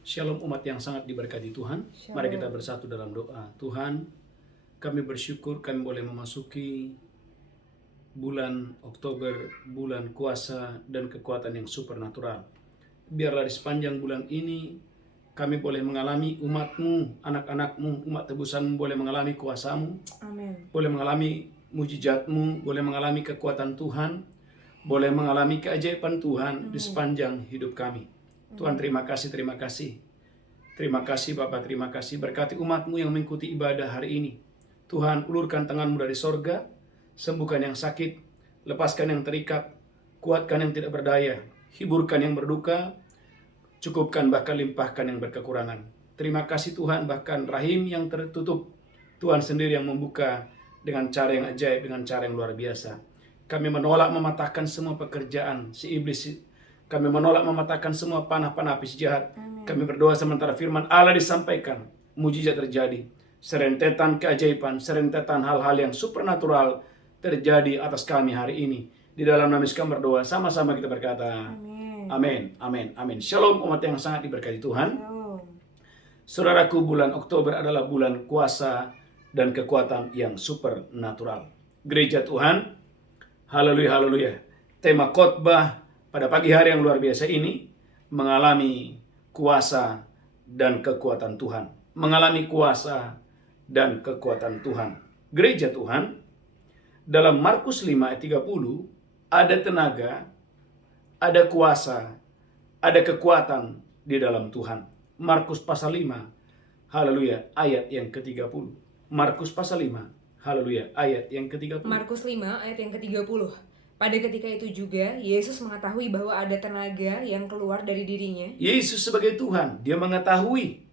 Shalom umat yang sangat diberkati Tuhan. Mari kita bersatu dalam doa. Tuhan, kami bersyukur kami boleh memasuki bulan Oktober, bulan kuasa dan kekuatan yang supernatural. Biarlah di sepanjang bulan ini kami boleh mengalami umat-Mu, anak-anak-Mu, umat tebusan-Mu boleh mengalami kuasa-Mu. Amin. Boleh mengalami mujizat-Mu, boleh mengalami kekuatan Tuhan, boleh mengalami keajaiban Tuhan di sepanjang hidup kami. Tuhan, terima kasih, terima kasih. Terima kasih Bapak, terima kasih. Berkati umat-Mu yang mengikuti ibadah hari ini. Tuhan, ulurkan tangan-Mu dari sorga, sembuhkan yang sakit, lepaskan yang terikat, kuatkan yang tidak berdaya, hiburkan yang berduka, cukupkan bahkan limpahkan yang berkekurangan. Terima kasih Tuhan, bahkan rahim yang tertutup, Tuhan sendiri yang membuka dengan cara yang ajaib, dengan cara yang luar biasa. Kami menolak mematahkan semua pekerjaan si iblis. Kami menolak mematahkan semua panah-panah api jahat. Kami berdoa sementara firman Allah disampaikan, mujizat terjadi. Serentetan keajaiban, serentetan hal-hal yang supernatural terjadi atas kami hari ini. Di dalam nama Yesus kami berdoa, sama-sama kita berkata, amin, amin, amin. Shalom umat yang sangat diberkati Tuhan. Saudaraku, bulan Oktober adalah bulan kuasa dan kekuatan yang supernatural. Gereja Tuhan, haleluya, haleluya. Tema khotbah pada pagi hari yang luar biasa ini mengalami kuasa dan kekuatan Tuhan. Mengalami kuasa dan kekuatan Tuhan. Gereja Tuhan, dalam Markus 5 ayat 30, ada tenaga, ada kuasa, ada kekuatan di dalam Tuhan. Markus pasal 5, haleluya, ayat yang ke-30. Markus pasal 5, haleluya, ayat yang ke-30. Markus 5 ayat yang ke-30. Pada ketika itu juga, Yesus mengetahui bahwa ada tenaga yang keluar dari dirinya. Yesus sebagai Tuhan, dia mengetahui.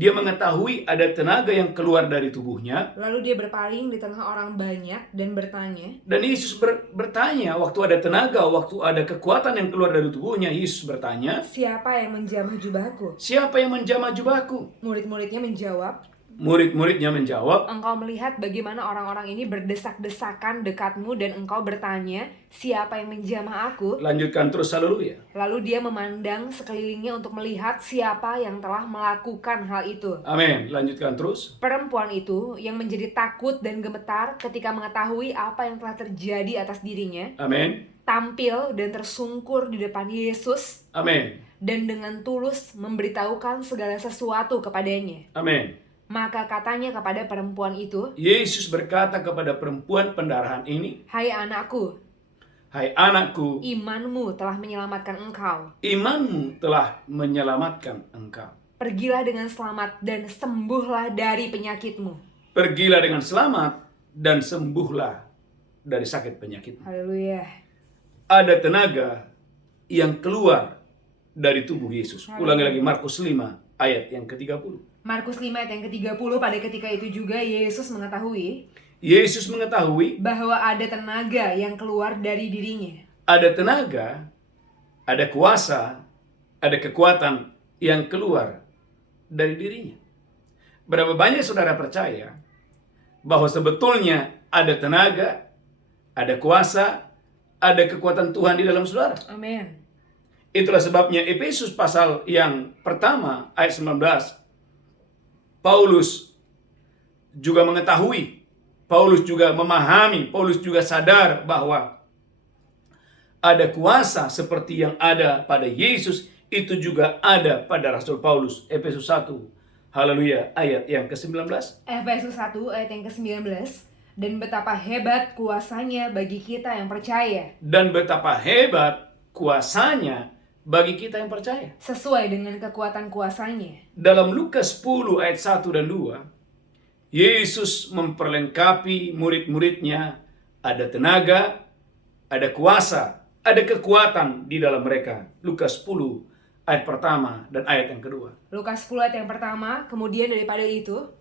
Dia mengetahui ada tenaga yang keluar dari tubuhnya. Lalu dia berpaling di tengah orang banyak dan bertanya. Dan Yesus bertanya, waktu ada tenaga, waktu ada kekuatan yang keluar dari tubuhnya, Yesus bertanya, Siapa yang menjamah jubahku? siapa yang menjamah jubahku? Murid-muridnya menjawab, Murid-muridnya menjawab, engkau melihat bagaimana orang-orang ini berdesak-desakan dekatmu dan engkau bertanya, siapa yang menjamah aku? Lanjutkan terus, haleluya. Lalu dia memandang sekelilingnya untuk melihat siapa yang telah melakukan hal itu. Amin, lanjutkan terus. Perempuan itu yang menjadi takut dan gemetar ketika mengetahui apa yang telah terjadi atas dirinya, Amin, tampil dan tersungkur di depan Yesus amin, dan dengan tulus memberitahukan segala sesuatu kepadanya. amin. Maka katanya kepada perempuan itu, Yesus berkata kepada perempuan pendarahan ini, hai anakku, hai anakku, imanmu telah menyelamatkan engkau. imanmu telah menyelamatkan engkau. Pergilah dengan selamat dan sembuhlah dari penyakitmu. Pergilah dengan selamat dan sembuhlah dari sakit penyakitmu. Haleluya. Ada tenaga yang keluar dari tubuh Yesus. Ulangi lagi, Markus 5 ayat yang ke-30. Markus 5 ayat yang ke-30, pada ketika itu juga Yesus mengetahui bahwa ada tenaga yang keluar dari dirinya. Ada tenaga, ada kuasa, ada kekuatan yang keluar dari dirinya. Berapa banyak saudara percaya bahwa sebetulnya ada tenaga, ada kuasa, ada kekuatan Tuhan di dalam saudara? Amin. Itulah sebabnya Efesus pasal yang pertama ayat 19, Paulus juga mengetahui, Paulus juga memahami, Paulus juga sadar bahwa ada kuasa seperti yang ada pada Yesus, itu juga ada pada Rasul Paulus. Efesus 1, haleluya, ayat yang ke-19. Efesus 1 ayat yang ke-19. Dan betapa hebat kuasanya bagi kita yang percaya. Dan betapa hebat kuasanya bagi kita yang percaya. Sesuai dengan kekuatan kuasanya. Dalam Lukas 10 ayat 1 dan 2, Yesus memperlengkapi murid-muridnya, ada tenaga, ada kuasa, ada kekuatan di dalam mereka. Lukas 10 ayat pertama dan ayat yang kedua. Lukas 10 ayat yang pertama, kemudian daripada itu,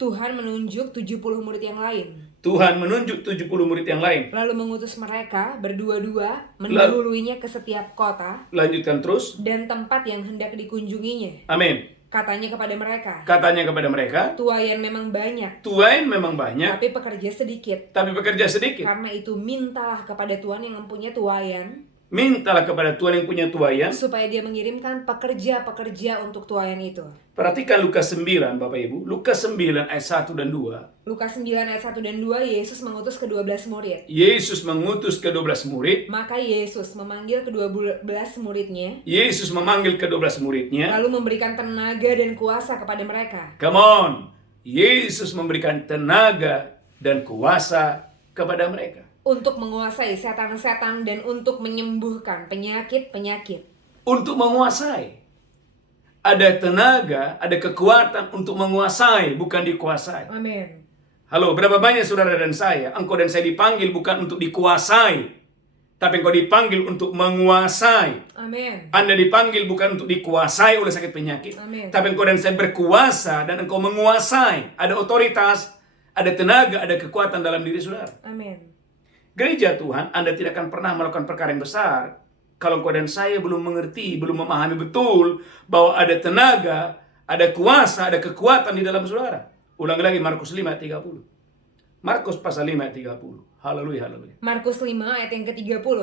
Tuhan menunjuk 70 murid yang lain. Tuhan menunjuk 70 murid yang lain. Lalu mengutus mereka berdua-dua mendahuluinya ke setiap kota. Lanjutkan terus. Dan tempat yang hendak dikunjunginya. Amin. Katanya kepada mereka, tuaian memang banyak, tapi pekerja sedikit. Karena itu mintalah kepada Tuhan yang mempunyai tuaian Mintalah kepada Tuhan yang punya tuayan. supaya dia mengirimkan pekerja-pekerja untuk tuayan itu. Perhatikan Lukas 9, Bapak Ibu. Lukas 9 ayat 1 dan 2. Lukas 9 ayat 1 dan 2, Yesus mengutus ke-12 murid. Yesus mengutus ke-12 murid. Maka Yesus memanggil ke-12 muridnya, Yesus memanggil ke-12 muridnya. lalu memberikan tenaga dan kuasa kepada mereka. Come on. Yesus memberikan tenaga dan kuasa kepada mereka. Untuk menguasai setan-setan dan untuk menyembuhkan penyakit-penyakit. Untuk menguasai. Ada tenaga, ada kekuatan untuk menguasai, bukan dikuasai. Amin. Halo, berapa banyak saudara dan saya, engkau dan saya dipanggil bukan untuk dikuasai, tapi engkau dipanggil untuk menguasai. Amin. Anda dipanggil bukan untuk dikuasai oleh sakit penyakit, Amin. tapi engkau dan saya berkuasa dan engkau menguasai. Ada otoritas, ada tenaga, ada kekuatan dalam diri saudara. Amin. Gereja Tuhan, Anda tidak akan pernah melakukan perkara yang besar kalau engkau dan saya belum mengerti, belum memahami betul bahwa ada tenaga, ada kuasa, ada kekuatan di dalam saudara. Ulangi lagi Markus 5 ayat 30. Markus pasal 5 ayat 30. Haleluya, haleluya. Markus 5 ayat yang ke-30.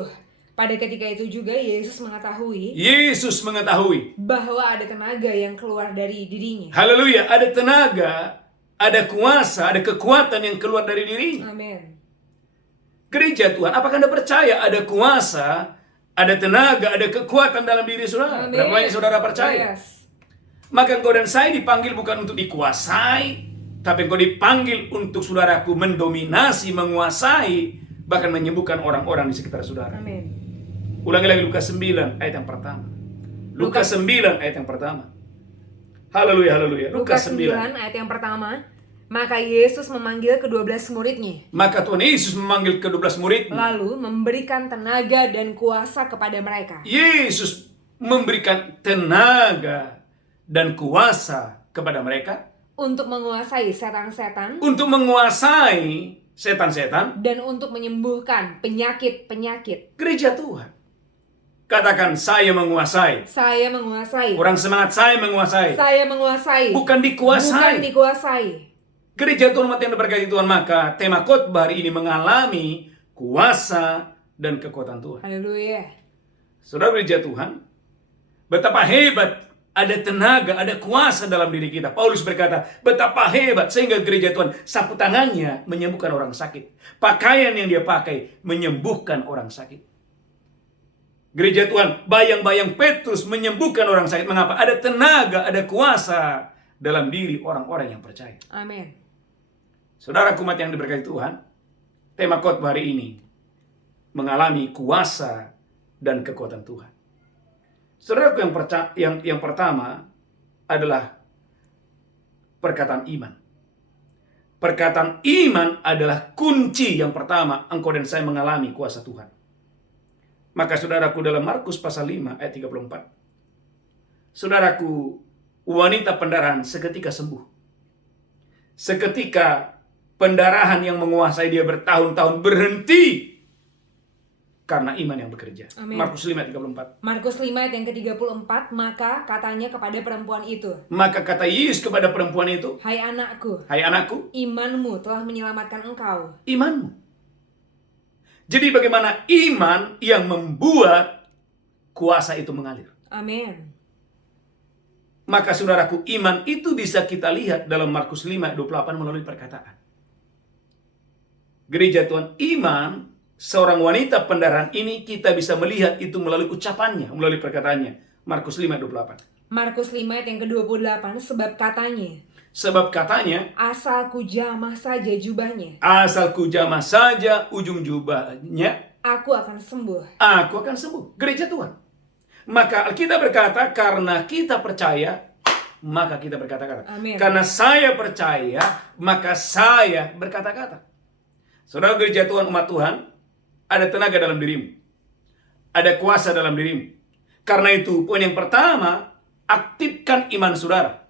Pada ketika itu juga Yesus mengetahui bahwa ada tenaga yang keluar dari dirinya. Haleluya, ada tenaga, ada kuasa, ada kekuatan yang keluar dari dirinya. Amin. Gereja Tuhan, apakah Anda percaya ada kuasa, ada tenaga, ada kekuatan dalam diri saudara? Amin. Berapa banyak saudara percaya? Yes. Maka engkau dan saya dipanggil bukan untuk dikuasai, tapi engkau dipanggil untuk saudaraku mendominasi, menguasai, bahkan menyembuhkan orang-orang di sekitar saudara. Amin. Ulangi lagi Lukas 9 ayat yang pertama. Lukas 9 ayat yang pertama. Haleluya, haleluya. Lukas 9 ayat yang pertama. Maka Yesus memanggil ke-12 muridnya. Maka Tuhan Yesus memanggil ke-12 murid. Lalu memberikan tenaga dan kuasa kepada mereka. Yesus memberikan tenaga dan kuasa kepada mereka. Untuk menguasai setan-setan. Untuk menguasai setan-setan. Dan untuk menyembuhkan penyakit-penyakit. Gereja Tuhan. Katakan, saya menguasai. Saya menguasai. Orang semangat, saya menguasai. Saya menguasai. Bukan dikuasai. Bukan dikuasai. Gereja Tuhan umat yang diberkati Tuhan, maka tema khotbah hari ini mengalami kuasa dan kekuatan Tuhan. Haleluya. Saudara gereja Tuhan, betapa hebat ada tenaga, ada kuasa dalam diri kita. Paulus berkata, betapa hebat sehingga gereja Tuhan sapu tangannya menyembuhkan orang sakit. Pakaian yang dia pakai menyembuhkan orang sakit. Gereja Tuhan, bayang-bayang Petrus menyembuhkan orang sakit. Mengapa? Ada tenaga, ada kuasa dalam diri orang-orang yang percaya. Amin. Saudara umat yang diberkati Tuhan, tema khotbah hari ini mengalami kuasa dan kekuatan Tuhan. Saudaraku yang pertama adalah perkataan iman. Perkataan iman adalah kunci yang pertama engkau dan saya mengalami kuasa Tuhan. Maka saudaraku dalam Markus pasal 5 ayat 34. Saudaraku, wanita pendarahan seketika sembuh. Seketika pendarahan yang menguasai dia bertahun-tahun berhenti karena iman yang bekerja. Amin. Markus 5 ayat 34. Markus 5 ayat yang ke-34, maka katanya kepada perempuan itu. Maka kata Yesus kepada perempuan itu, Hai anakku, hai anakku, imanmu telah menyelamatkan engkau. imanmu. Jadi bagaimana iman yang membuat kuasa itu mengalir. Amin. Maka saudaraku, iman itu bisa kita lihat dalam Markus 5 ayat 28 melalui perkataan. Gereja Tuhan, iman seorang wanita pendarahan ini kita bisa melihat itu melalui ucapannya, melalui perkataannya. Markus 5 ayat 28. Markus 5 ayat yang ke-28, Sebab katanya, asal ku jamah saja jubahnya, asal ku jamah saja ujung jubahnya, aku akan sembuh. aku akan sembuh. Gereja Tuhan. Maka kita berkata, karena kita percaya, maka kita berkata-kata. Amin. Karena saya percaya, maka saya berkata-kata. Saudara gereja Tuhan, umat Tuhan, ada tenaga dalam dirimu. Ada kuasa dalam dirimu. Karena itu, poin yang pertama, aktifkan iman saudara.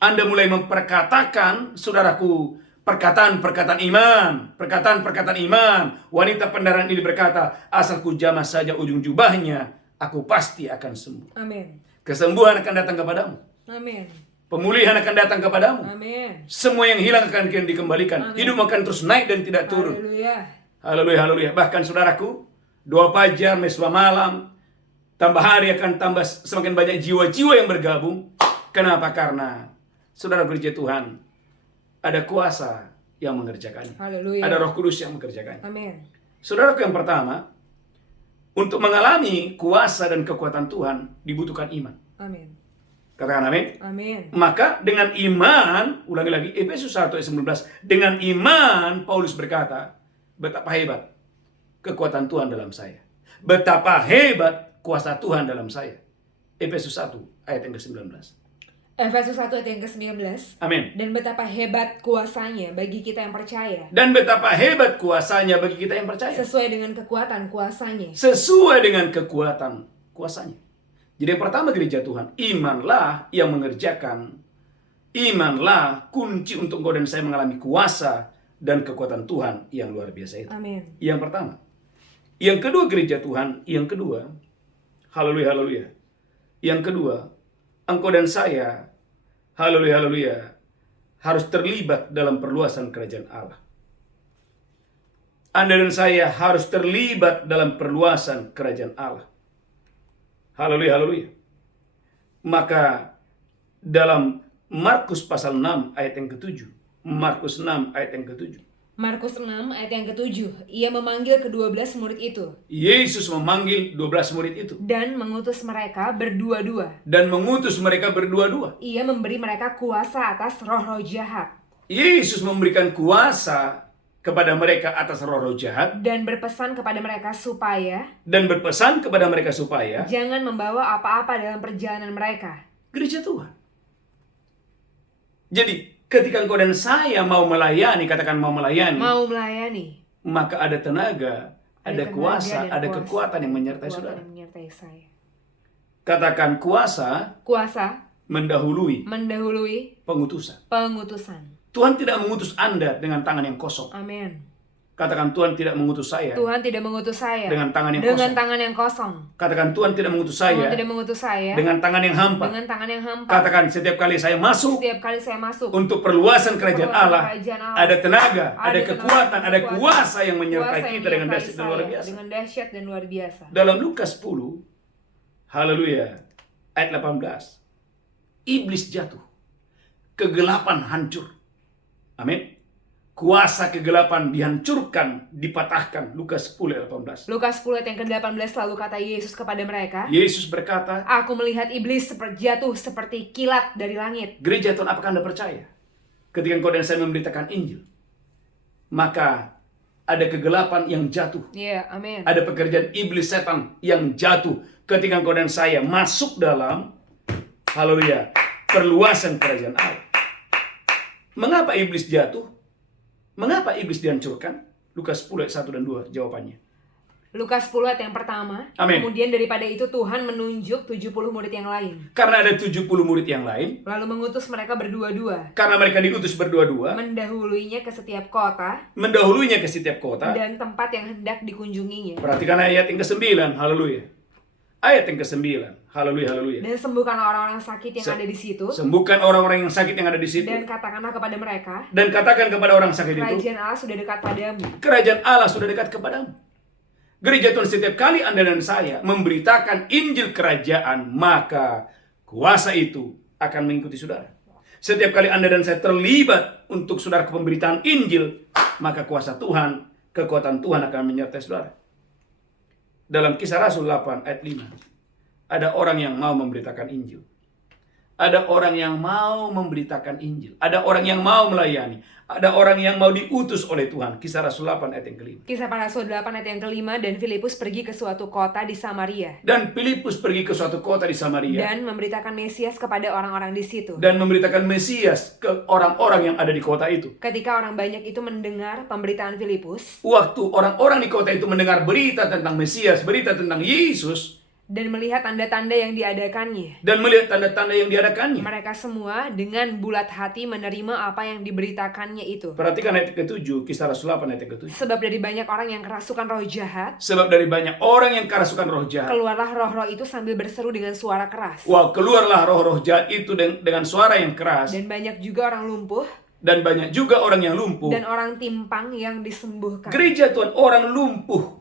Anda mulai memperkatakan, saudaraku, perkataan-perkataan iman. Perkataan-perkataan iman. Wanita pendarahan ini berkata, asal ku jamah saja ujung jubahnya, aku pasti akan sembuh. Amin. Kesembuhan akan datang kepadamu. Amin. Pemulihan akan datang kepadamu. Amin. Semua yang hilang akan dikembalikan. Amin. Hidup akan terus naik dan tidak turun. Haleluya. Haleluya, haleluya. Bahkan saudaraku, doa fajar, mesbah malam, tambah hari akan tambah semakin banyak jiwa-jiwa yang bergabung. Kenapa? Karena saudara gereja Tuhan, ada kuasa yang mengerjakannya. Haleluya. Ada Roh Kudus yang mengerjakannya. Amin. Saudaraku, yang pertama, untuk mengalami kuasa dan kekuatan Tuhan dibutuhkan iman. Amin. Katakan amin. Amin. Maka dengan iman, ulangi lagi, Efesus 1 ayat 19, dengan iman Paulus berkata, betapa hebat kekuatan Tuhan dalam saya. Betapa hebat kuasa Tuhan dalam saya. Efesus 1 ayat yang ke-19. Efesus 1 ayat yang ke-19. Amin. Dan betapa hebat kuasanya bagi kita yang percaya. Dan betapa hebat kuasanya bagi kita yang percaya. Sesuai dengan kekuatan kuasanya. Sesuai dengan kekuatan kuasanya. Jadi yang pertama gereja Tuhan, imanlah yang mengerjakan. Imanlah kunci untuk engkau dan saya mengalami kuasa dan kekuatan Tuhan yang luar biasa itu. Amin. Yang pertama. Yang kedua gereja Tuhan, yang kedua, haleluya, haleluya. Yang kedua, engkau dan saya, haleluya, haleluya, harus terlibat dalam perluasan kerajaan Allah. Anda dan saya harus terlibat dalam perluasan kerajaan Allah. Haleluya, haleluya. Maka dalam Markus pasal 6 ayat yang ke-7. Markus 6 ayat yang ke-7. Markus 6 ayat yang ke-7. Ia memanggil ke-12 murid itu. Yesus memanggil 12 murid itu. Dan mengutus mereka berdua-dua. Dan mengutus mereka berdua-dua. Ia memberi mereka kuasa atas roh-roh jahat. Yesus memberikan kuasa kepada mereka atas roh-roh jahat. Dan berpesan kepada mereka supaya jangan membawa apa-apa dalam perjalanan mereka. Gereja Tuhan. Jadi ketika engkau dan saya mau melayani, katakan mau melayani, maka ada tenaga, ada kuasa, ada kekuatan yang menyertai saudara. Katakan kuasa mendahului pengutusan. Tuhan tidak mengutus Anda dengan tangan yang kosong. Amin. Katakan Tuhan tidak mengutus saya. Tuhan tidak mengutus saya dengan tangan yang kosong. Katakan Tuhan tidak mengutus saya. Dengan tangan yang hampa. Katakan setiap kali saya masuk untuk perluasan kerajaan Allah, ada tenaga, ada kekuatan, ada kuasa yang menyertai kita dengan dahsyat dan luar biasa. Dalam Lukas 10, haleluya, ayat 18. Iblis jatuh. Kegelapan hancur. Amin. Kuasa kegelapan dihancurkan, dipatahkan. Lukas 10 ayat 18. Lukas 10 ayat yang ke-18 lalu kata Yesus kepada mereka. Yesus berkata, aku melihat iblis jatuh seperti kilat dari langit. Gereja Tuhan, apakah Anda percaya? Ketika engkau dan saya memberitakan Injil, maka ada kegelapan yang jatuh. Amin. Ada pekerjaan iblis setan yang jatuh. Ketika engkau dan saya masuk dalam, haleluya, perluasan kerajaan Allah. Mengapa iblis jatuh? Mengapa iblis dihancurkan? Lukas 10 ayat 1 dan 2 jawabannya. Lukas 10 ayat yang pertama. Amin. Kemudian daripada itu Tuhan menunjuk 70 murid yang lain. Karena ada 70 murid yang lain. Lalu mengutus mereka berdua-dua. Karena mereka diutus berdua-dua. Mendahuluinya ke setiap kota. Dan tempat yang hendak dikunjunginya. Perhatikan ayat yang ke-9. Haleluya. Ayat yang ke-9. Haleluya, haleluya. Dan sembuhkan orang-orang sakit yang ada di situ. Sembuhkan orang-orang yang sakit yang ada di situ. Dan katakanlah kepada mereka. Dan katakan kepada orang sakit itu. Kerajaan Allah sudah dekat padamu. Kerajaan Allah sudah dekat kepadamu. Gereja Tuhan, setiap kali Anda dan saya memberitakan Injil kerajaan, maka kuasa itu akan mengikuti saudara. Setiap kali Anda dan saya terlibat untuk saudara pemberitaan Injil, maka kuasa Tuhan, kekuatan Tuhan akan menyertai saudara. Dalam Kisah Rasul 8 ayat 5. Ada orang yang mau memberitakan Injil. Ada orang yang mau memberitakan Injil. Ada orang yang mau melayani. Ada orang yang mau diutus oleh Tuhan. Kisah Rasul 8 ayat yang kelima. Kisah para Rasul 8 ayat yang kelima. Dan Filipus pergi ke suatu kota di Samaria. Dan memberitakan Mesias kepada orang-orang di situ. Dan memberitakan Mesias ke orang-orang yang ada di kota itu. Ketika orang banyak itu mendengar pemberitaan Filipus. Waktu orang-orang di kota itu mendengar berita tentang Mesias, berita tentang Yesus. Dan melihat tanda-tanda yang diadakannya. Mereka semua dengan bulat hati menerima apa yang diberitakannya itu. Perhatikan ayat ke-7, Kisah Rasul 8 ayat ke-7. Sebab dari banyak orang yang kerasukan roh jahat. Keluarlah roh-roh itu sambil berseru dengan suara keras. Keluarlah roh-roh jahat itu dengan suara yang keras. Dan banyak juga orang lumpuh. Dan orang yang lumpuh. Dan orang timpang yang disembuhkan. Gereja Tuhan, orang lumpuh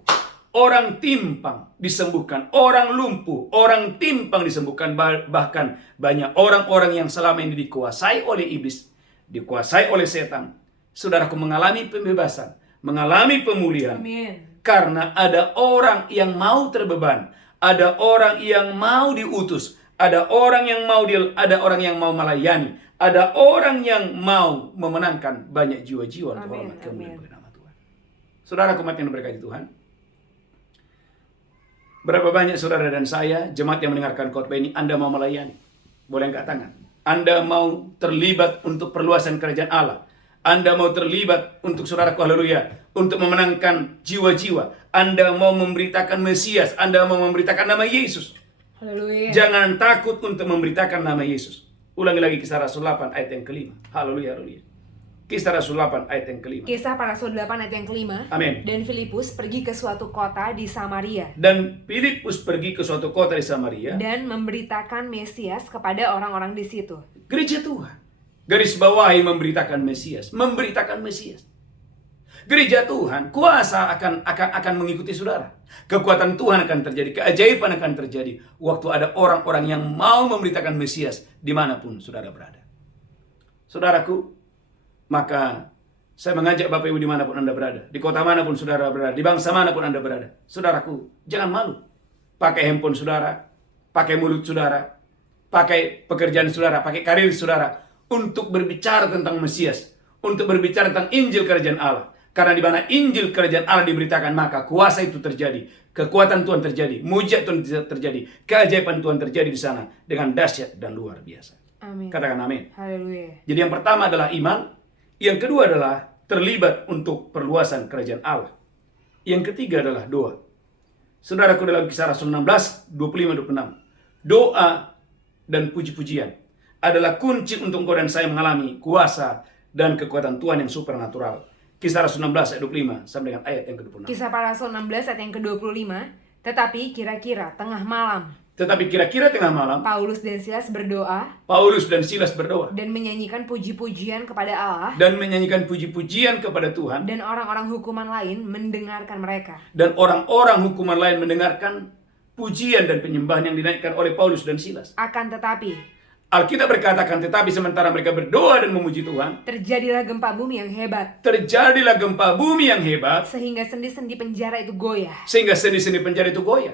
Orang timpang disembuhkan, orang lumpuh, orang timpang disembuhkan, bahkan banyak orang-orang yang selama ini dikuasai oleh iblis, dikuasai oleh setan, saudaraku, mengalami pembebasan, mengalami pemulihan. Amin. Karena ada orang yang mau terbeban, ada orang yang mau diutus, ada orang yang mau melayani, ada orang yang mau memenangkan banyak jiwa-jiwa untuk hormat kemuliaan bagi nama Tuhan. Saudaraku umat yang diberkati Tuhan, berapa banyak saudara dan saya, jemaat yang mendengarkan khotbah ini, Anda mau melayani? Boleh angkat tangan. Anda mau terlibat untuk perluasan kerajaan Allah. Anda mau terlibat untuk saudaraku, haleluya, untuk memenangkan jiwa-jiwa. Anda mau memberitakan Mesias. Anda mau memberitakan nama Yesus. Haleluya. Jangan takut untuk memberitakan nama Yesus. Ulangi lagi Kisah Rasul 8 ayat yang kelima. Haleluya, haleluya. Kisah Rasul 8 ayat yang kelima. Kisah para Rasul 8 ayat yang kelima. Amin. Dan Filipus pergi ke suatu kota di Samaria. Dan Filipus pergi ke suatu kota di Samaria. Dan memberitakan Mesias kepada orang-orang di situ. Gereja Tuhan. Garis bawahi memberitakan Mesias. Memberitakan Mesias. Gereja Tuhan, kuasa akan mengikuti saudara. Kekuatan Tuhan akan terjadi. Keajaiban akan terjadi. Waktu ada orang-orang yang mau memberitakan Mesias dimanapun saudara berada. Saudaraku, maka saya mengajak Bapak Ibu dimanapun Anda berada. Di kota manapun saudara berada. Di bangsa manapun Anda berada. Saudaraku, jangan malu. Pakai handphone saudara. Pakai mulut saudara. Pakai pekerjaan saudara. Pakai karir saudara. Untuk berbicara tentang Mesias. Untuk berbicara tentang Injil Kerajaan Allah. Karena di mana Injil Kerajaan Allah diberitakan, maka kuasa itu terjadi. Kekuatan Tuhan terjadi. Mujizat Tuhan terjadi. Keajaiban Tuhan terjadi di sana. Dengan dahsyat dan luar biasa. Amin. Katakan amin. Haleluya. Jadi yang pertama adalah iman. Yang kedua adalah terlibat untuk perluasan kerajaan Allah. Yang ketiga adalah doa. Saudaraku, dalam Kisah Rasul 16, 25-26. Doa dan puji-pujian adalah kunci untuk engkau dan saya mengalami kuasa dan kekuatan Tuhan yang supernatural. Kisah Rasul 16 ayat 25 sampai dengan ayat yang ke-26. Kisah para Rasul 16 ayat yang ke-25. Tetapi kira-kira tengah malam, tengah malam, Paulus dan Silas berdoa dan menyanyikan puji-pujian kepada Allah, dan menyanyikan puji-pujian kepada Tuhan, dan orang-orang hukuman lain mendengarkan mereka. dan orang-orang hukuman lain mendengarkan pujian dan penyembahan yang dinaikkan oleh Paulus dan Silas. Akan tetapi Alkitab berkatakan, tetapi sementara mereka berdoa dan memuji Tuhan, terjadilah gempa bumi yang hebat, sehingga sendi-sendi penjara itu goyah.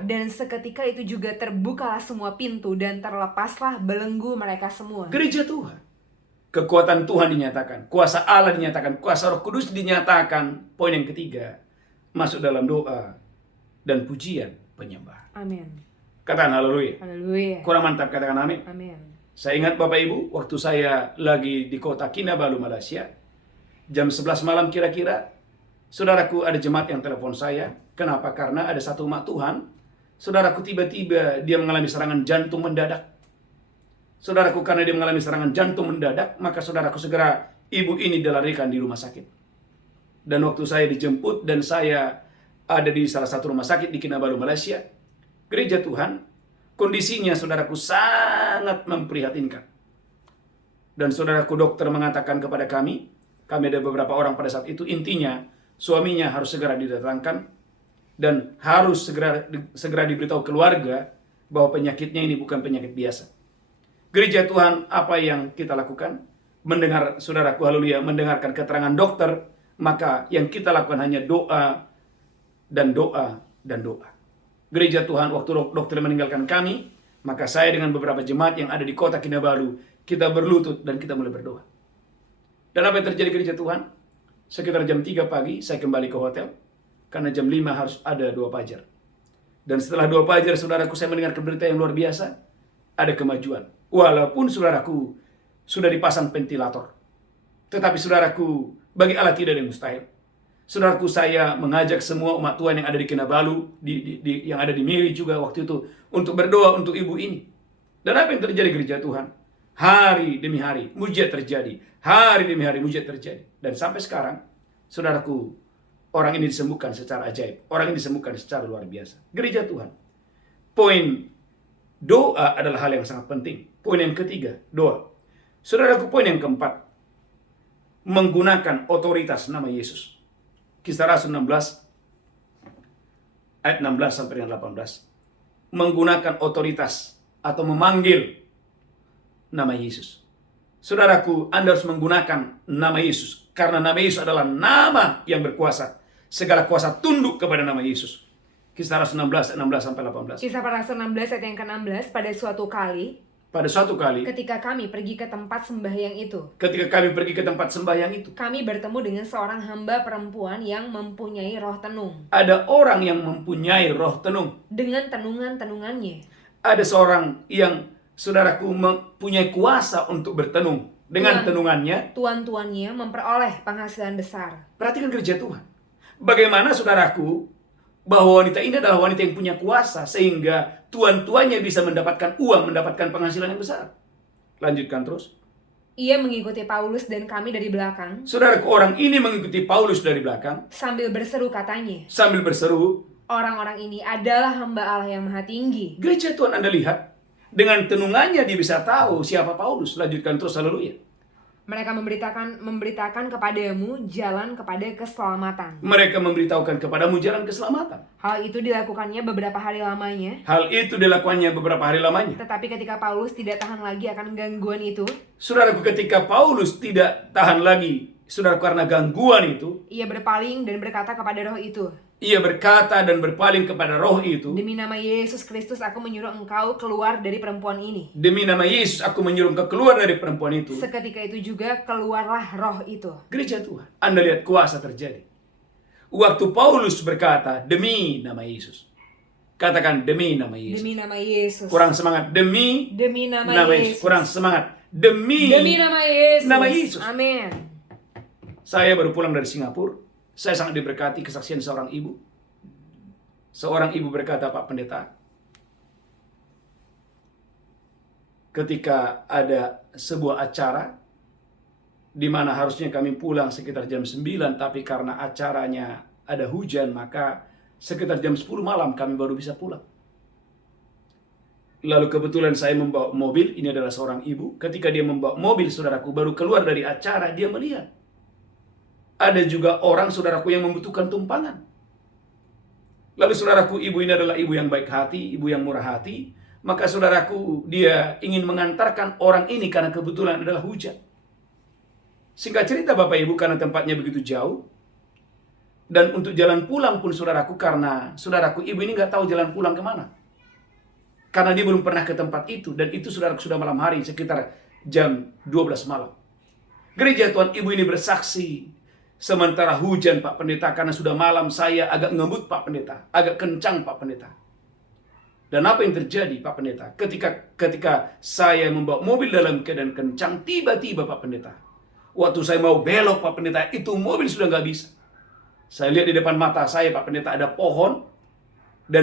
Dan seketika itu juga terbukalah semua pintu dan terlepaslah belenggu mereka semua. Gereja Tuhan, kekuatan Tuhan dinyatakan, kuasa Allah dinyatakan, kuasa Roh Kudus dinyatakan. Poin yang ketiga, masuk dalam doa dan pujian penyembah. Amin. Katakan haleluya. Haleluya. Kurang mantap, katakan amin. Amin. Saya ingat Bapak Ibu, waktu saya lagi di kota Kinabalu, Malaysia, jam 11 malam kira-kira, saudaraku, ada jemaat yang telepon saya. Kenapa? Karena ada satu umat Tuhan, saudaraku, tiba-tiba dia mengalami serangan jantung mendadak. Saudaraku, karena dia mengalami serangan jantung mendadak, maka saudaraku, segera ibu ini dilarikan di rumah sakit. Dan waktu saya dijemput dan saya ada di salah satu rumah sakit di Kinabalu, Malaysia, gereja Tuhan, kondisinya saudaraku sangat memprihatinkan. Dan saudaraku, dokter mengatakan kepada kami ada beberapa orang pada saat itu, intinya suaminya harus segera didatangkan dan harus segera diberitahu keluarga bahwa penyakitnya ini bukan penyakit biasa. Gereja Tuhan, apa yang kita lakukan? Mendengar, saudaraku, haleluya, mendengarkan keterangan dokter, maka yang kita lakukan hanya doa dan doa dan doa. Gereja Tuhan, waktu dokter meninggalkan kami, maka saya dengan beberapa jemaat yang ada di kota Kinabalu, kita berlutut dan kita mulai berdoa. Dan apa yang terjadi gereja Tuhan? Sekitar jam 3 pagi, saya kembali ke hotel, karena jam 5 harus ada 2 fajar. Dan setelah 2 fajar, saudaraku, saya mendengar berita yang luar biasa, ada kemajuan. Walaupun saudaraku, sudah dipasang ventilator. Tetapi saudaraku, bagi Allah tidak ada yang mustahil. Saudaraku, saya mengajak semua umat Tuhan yang ada di Kinabalu, yang ada di Miri juga waktu itu, untuk berdoa untuk ibu ini. Dan apa yang terjadi gereja Tuhan? Hari demi hari, mujizat terjadi. Hari demi hari, mujizat terjadi. Dan sampai sekarang, saudaraku, orang ini disembuhkan secara ajaib. Orang ini disembuhkan secara luar biasa. Gereja Tuhan. Poin doa adalah hal yang sangat penting. Poin yang ketiga, doa. Saudaraku, poin yang keempat, menggunakan otoritas nama Yesus. Kisah Rasul 16 ayat 16 sampai dengan 18. Menggunakan otoritas atau memanggil nama Yesus. Saudaraku, Anda harus menggunakan nama Yesus. Karena nama Yesus adalah nama yang berkuasa. Segala kuasa tunduk kepada nama Yesus. Kisah Rasul 16 sampai 18. Kisah para Rasul 16 ayat yang ke-16, pada suatu kali ketika kami pergi ke tempat sembahyang itu, kami bertemu dengan seorang hamba perempuan yang mempunyai roh tenung. Ada orang yang mempunyai roh tenung. Dengan tenungan-tenungannya. Ada seorang yang, saudaraku, mempunyai kuasa untuk bertenung. Dengan tenungannya, tuan-tuannya memperoleh penghasilan besar. Perhatikan kerja Tuhan. Bagaimana, saudaraku, bahwa wanita ini adalah wanita yang punya kuasa, sehingga tuan-tuannya bisa mendapatkan uang, mendapatkan penghasilan yang besar. Lanjutkan terus. Ia mengikuti Paulus dan kami dari belakang. Saudaraku, orang ini mengikuti Paulus dari belakang. Sambil berseru katanya. Orang-orang ini adalah hamba Allah yang maha tinggi. Gereja Tuhan, Anda lihat. Dengan tenungannya dia bisa tahu siapa Paulus. Lanjutkan terus, haleluya. Mereka memberitakan kepadamu jalan kepada keselamatan. Mereka memberitahukan kepadamu jalan keselamatan. Hal itu dilakukannya beberapa hari lamanya. Tetapi ketika Paulus tidak tahan lagi akan gangguan itu. Saudaraku, ketika Paulus tidak tahan lagi, saudara, karena gangguan itu, ia berpaling dan berkata kepada roh itu. Demi nama Yesus Kristus aku menyuruh engkau keluar dari perempuan ini. Seketika itu juga keluarlah roh itu. Gereja Tuhan, Anda lihat kuasa terjadi. Waktu Paulus berkata, demi nama Yesus. Katakan, demi nama Yesus. Demi nama Yesus. Kurang semangat. Demi nama Yesus. Kurang semangat. Demi nama Yesus. Nama Yesus. Amin. Saya baru pulang dari Singapura. Saya sangat diberkati kesaksian seorang ibu. Seorang ibu berkata, Pak Pendeta, ketika ada sebuah acara di mana harusnya kami pulang sekitar jam 9, tapi karena acaranya ada hujan, maka sekitar jam 10 malam kami baru bisa pulang. Lalu kebetulan saya membawa mobil, ini adalah seorang ibu. Ketika dia membawa mobil, saudaraku, baru keluar dari acara, dia melihat ada juga orang, saudaraku, yang membutuhkan tumpangan. Lalu, saudaraku, ibu ini adalah ibu yang baik hati, ibu yang murah hati. Maka, saudaraku, dia ingin mengantarkan orang ini karena kebetulan adalah hujan. Singkat cerita, Bapak Ibu, karena tempatnya begitu jauh. Dan untuk jalan pulang pun, saudaraku, karena, saudaraku, ibu ini nggak tahu jalan pulang kemana. Karena dia belum pernah ke tempat itu. Dan itu, saudaraku, sudah malam hari, sekitar jam 12 malam. Gereja Tuhan, ibu ini bersaksi. Sementara hujan, Pak Pendeta, karena sudah malam, saya agak ngebut, Pak Pendeta. Agak kencang, Pak Pendeta. Dan apa yang terjadi, Pak Pendeta? Ketika saya membawa mobil dalam keadaan kencang, tiba-tiba, Pak Pendeta, waktu saya mau belok, Pak Pendeta, itu mobil sudah nggak bisa. Saya lihat di depan mata saya, Pak Pendeta, ada pohon.